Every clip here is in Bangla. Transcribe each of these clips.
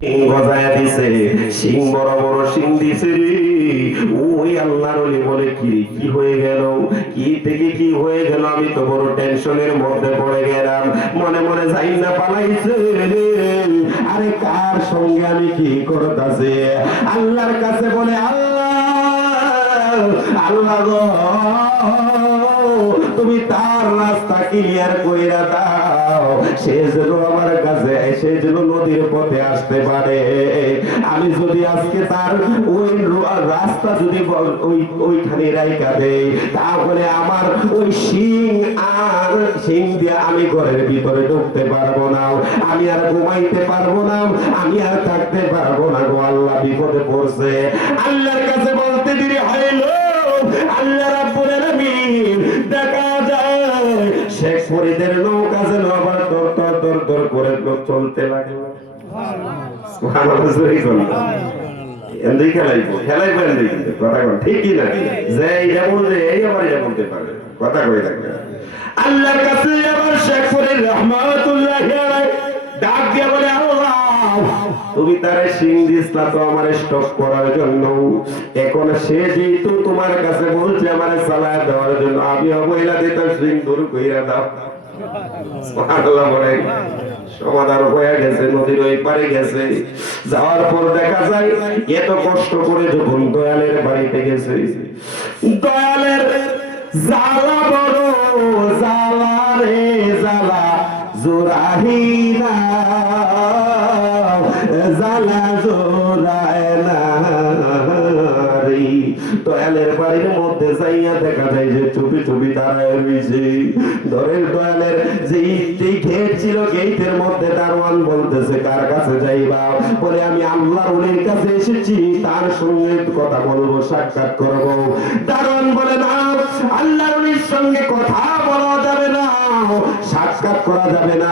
সিং গজায় দিছে, সিং বড় বড় সিং দিছে রে। ওই আল্লাহর ওলি বলে কি হয়ে গেল, কি থেকে কি হয়ে গেল, আমি তো বড় টেনশনের মধ্যে পড়ে গেলাম। মনে মনে যাই না পালাইছে রে। আরে কার সঙ্গে আমি কি করতেছি? আল্লাহর কাছে বলে, আল্লাহ আল্লাহ গো, তুমি তার রাস্তা ক্লিয়ার কইরা দাও, সে যেন আমার কাছে এসে যেন নদীর পথে আসতে পারে। আমি যদি আজকে তার ওই রাস্তা যদি ওইখানে রাইখা দেই, তাহলে আমার ওই শিং আর শিং দিয়ে আমি ঘরের ভিতরে ঢুকতে পারবো না, আমি আর ঘুমাইতে পারবো না, আমি আর থাকতে পারবো না গো। আল্লাহ বিপদে পড়ছে। আল্লাহর কাছে বলতে দেরি হইল, আল্লাহ রাব্বুল আলামিন দেখা যায় শেখ ফরিদের নৌকা যেন আবার দর দর দর দর করে চলতে লাগলো। সুবহানাল্লাহ। এন্দি খেলাইবো খেলাইবো এন্দি, কথা কোন ঠিক কি না? যে যেমন যে এই আবার যেমন বলতে পারে, কথা কই থাকে। আল্লাহর কাছে আবার শেখ ফরিদ রাহমাতুল্লাহি আলাইহি ডাক দিয়ে বলে, আল্লাহ তুমি তারে সিং দিছলা তো আমার স্টক করার জন্য, এখন সে যেহেতু তোমার কাছে বলছে আমার সালাত দেওয়ার জন্য, আমি অবহেলা দিতে সিং দূর কইরা দাও। সুবহানাল্লাহ বলে সমাধান হয়ে গেছে, নদীর ওই পারে গেছে। যাওয়ার পর দেখা যায় এত কষ্ট করে যখন দয়ালের বাড়িতে গেছে, দয়ালের জ্বালা বড় জ্বালা রে জ্বালা জোরাহিনা, জ্বালা জোরায় না রে। দয়ালের বাড়ির মধ্যে যাইয়া দেখা যায় যে চুপি চুপি দাঁড়ায় রয়েছে। ধরের দয়ালের যে গেট ছিল, গেটের মধ্যে দারোয়ান বলতেছে কার কাছে যাইবা? বলে আমি আল্লাহর ওলির কাছে এসেছি, তার সঙ্গে কথা বলবো, সাক্ষাৎ করবো। দারোয়ান বলে না, আল্লাহর ওলির সঙ্গে কথা বলা যাবে না, সাক্ষাৎ করা যাবে না।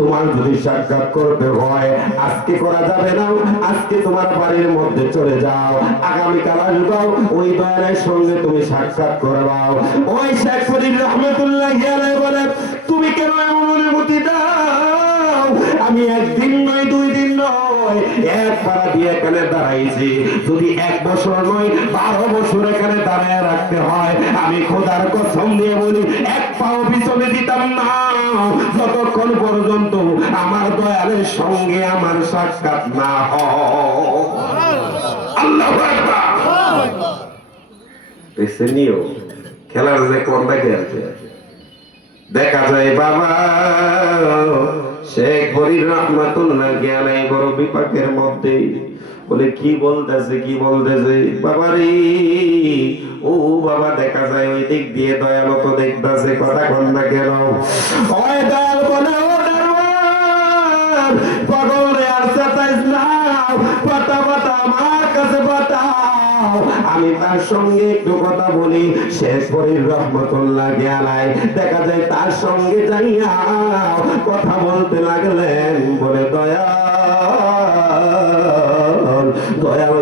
তোমার যদি সাক্ষাৎ করতে হয় আজকে করা যাবে না, আজকে তোমার বাড়ির মধ্যে চলে যাও, আগামীকাল আসবাও, ওই দয়ালের সঙ্গে তুমি সাক্ষাৎ করবাও। ওই শেখ ফরিদ রাহমাতুল্লাহি আলাইহি বলে, তুমি কেন এমন অনুমতি দাও? আমি একদিন নয়, 2 দিন নয়, এক পাড়া দিয়ে এখানে দাঁড়াইছি। যদি 1 বছর নয় 12 বছর এখানে দাঁড়ায় রাখতে হয়, আমি খোদার কসম দিয়ে বলি 1 পাও পিছনে দিতাম না, যতক্ষণ পর্যন্ত আমার দয়ালের সঙ্গে আমার সাক্ষাৎ না হয়। আল্লাহু আকবার। দেখছেনিও খেলার যে কোনটা খেলছে। দেখা যায় বাবা শেখ ফরিদ রাহমাতুল্লাহি আলাইহি বড় বিপাকের মধ্যে। বলে কি বলতেছে বাবা রে? ও বাবা, দেখা যায় ওই দিক দিয়ে দয়াল তো দেখতেছে, কথা কোন না কেন? ওই দয়াল বলে, ও দারোয়ান পাগল রে, আর চাইছ না, পাতা পাতা আমার কাছে পাঠাও, আমি তার সঙ্গে একটু কথা বলি। শেখ ফরিদ রাহমাতুল্লাহি আলাইহি দেখা যায় তার সঙ্গে যাইয়া কথা বলতে লাগলেন। বলে দয়াল দয়াল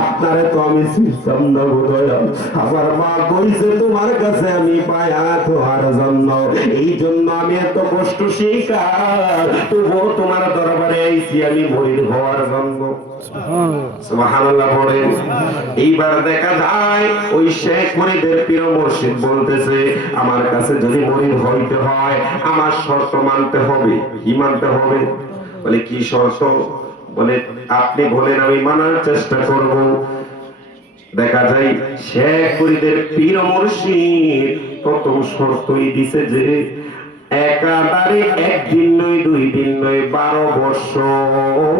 আপনারে তো আমি চিনতাম না গো দয়াল, আমার মা কইছে তোমার কাছে আমি পায়া তোমার জন্য, এই জন্য আমি এত কষ্ট শিকার, তবুও তোমার দরবারে আইছি আমি মুরিদ হওয়ার জন্য। সুবহানাল্লাহ বলেন। এইবার দেখা যায় ওই শেখ ফরিদের পীর মুর্শিদ বলতেছে, আমার কাছে যদি মুরিদ হইতে হয় আমার শর্ত মানতে হবে। কি মানতে হবে? বলে কি শর্ত? বলে আপনি বলেন আমি মানার চেষ্টা করব। দেখা যায় শেখ ফরিদের পীর মুর্শিদ প্রথম শর্তই দিছে যে একাধারে 1 দিন নয় 2 দিন নয় 12 বছর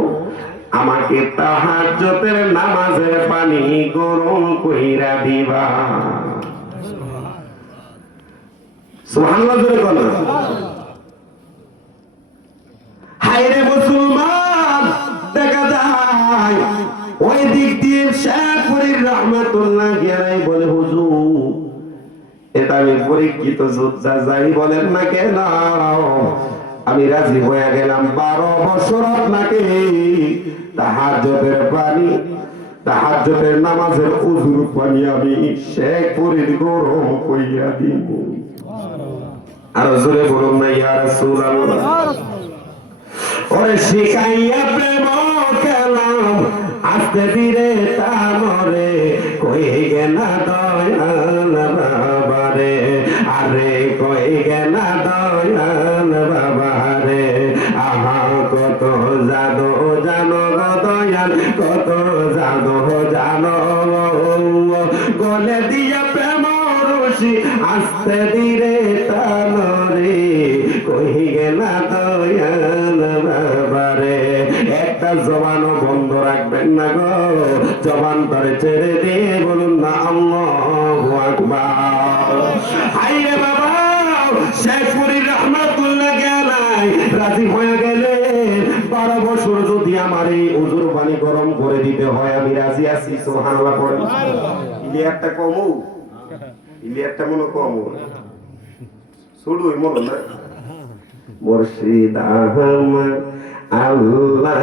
আমাকে তাহাজ্জুদের নামাজের পানি গরম কইরা দিবা। সুবহানাল্লাহ জোরে বলো। হায়রে মুসলমান, দেখা যায় ওই দিক দিয়ে শেখ ফরিদ রাহমাতুল্লাহি আলাইহি বলে, হুজুর এটা আমি পরীক্ষিত যোদ্ধা, যাই বলেন না কেন আমি রাজি হয়ে গেলাম। 12 বছর আপনাকে তাহাজ্জুদের পানি, তাহাজ্জুদের নামাজের উযুর পানি আমি শেখ ফরিদ গরম কইরা দিব। আর জোরে বলুন না ইয়া রাসূলুল্লাহ। ওরে শিখাইয়া প্রেম খেলাম আস্তে ধীরে তামরে কই গেনা দয়াল বাবারে আরে কই গেনা দয়াল বাবারে আহা কত জানো জানো গো দয়াল কত জানো জানো গলে দিয়া প্রেম রশি আস্তে ধীরে তামরে কই গেনা দয়াল বাবারে একটা জবানও বন্ধ রাখবেন না গো জবান ধরে ছেড়ে দিয়ে বলুন না আল্লাহু আকবার হাইরে বাবা শেখপুরী রহমাতুল্লাহ আলাইহি রাজি হয়ে গেলেন 12 বছর যদি আমার এই উজুর পানি গরম করে দিতে হয় আমি রাজি আছি সুবহানাল্লাহ পড়েন ইলিয়ারটা কমু ইলিয়ারটা মনে কমু শুধুই মনে না মুর্শিদ আহমদ আল্লাহ